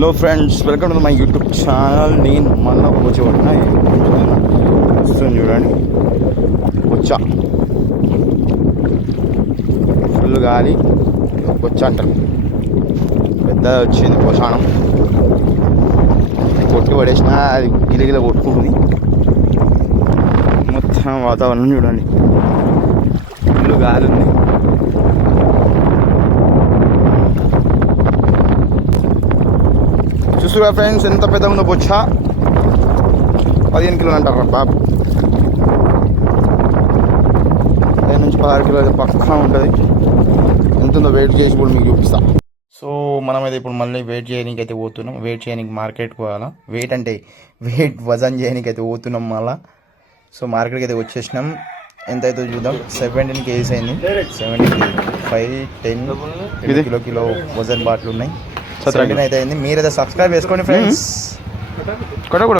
Hello friends, welcome to my YouTube channel. నేను మళ్ళీ ఒక వచ్చి పట్టిన వస్తుంది చూడండి. వచ్చా ఫుల్ గాలి వచ్చా అంటారు. పెద్ద వచ్చింది పోషాణం కొట్టి పడేసిన అది గిలగిల కొట్టుకుంటుంది. మొత్తం వాతావరణం చూడండి, ఫుల్ గాలి ఉంది. చూస్తుగా ఫ్రెండ్స్ ఎంత పెద్ద ఉందో బొచ్చా. 15 కిలోలు అంటారు బాబు. 15 నుంచి 16 కిలోలు పక్కా ఉంటుంది. ఎంత ఉందో వెయిట్ చేసి కూడా మీకు చూపిస్తా. సో మనమైతే ఇప్పుడు మళ్ళీ వెయిట్ చేయడానికి అయితే పోతున్నాం. వెయిట్ చేయడానికి మార్కెట్కి పోవాలా. వెయిట్ వజన్ చేయడానికి అయితే పోతున్నాం మళ్ళా. సో మార్కెట్కి అయితే వచ్చేసినాం. ఎంత అయితే చూద్దాం. 17 kgs అయింది. 17 kg 5, 10 కిలో వజన్ బాట్లు ఉన్నాయి. 17 అయితే అయింది. మీరైతే సబ్స్క్రైబ్ చేసుకోండి ఫ్రెండ్స్.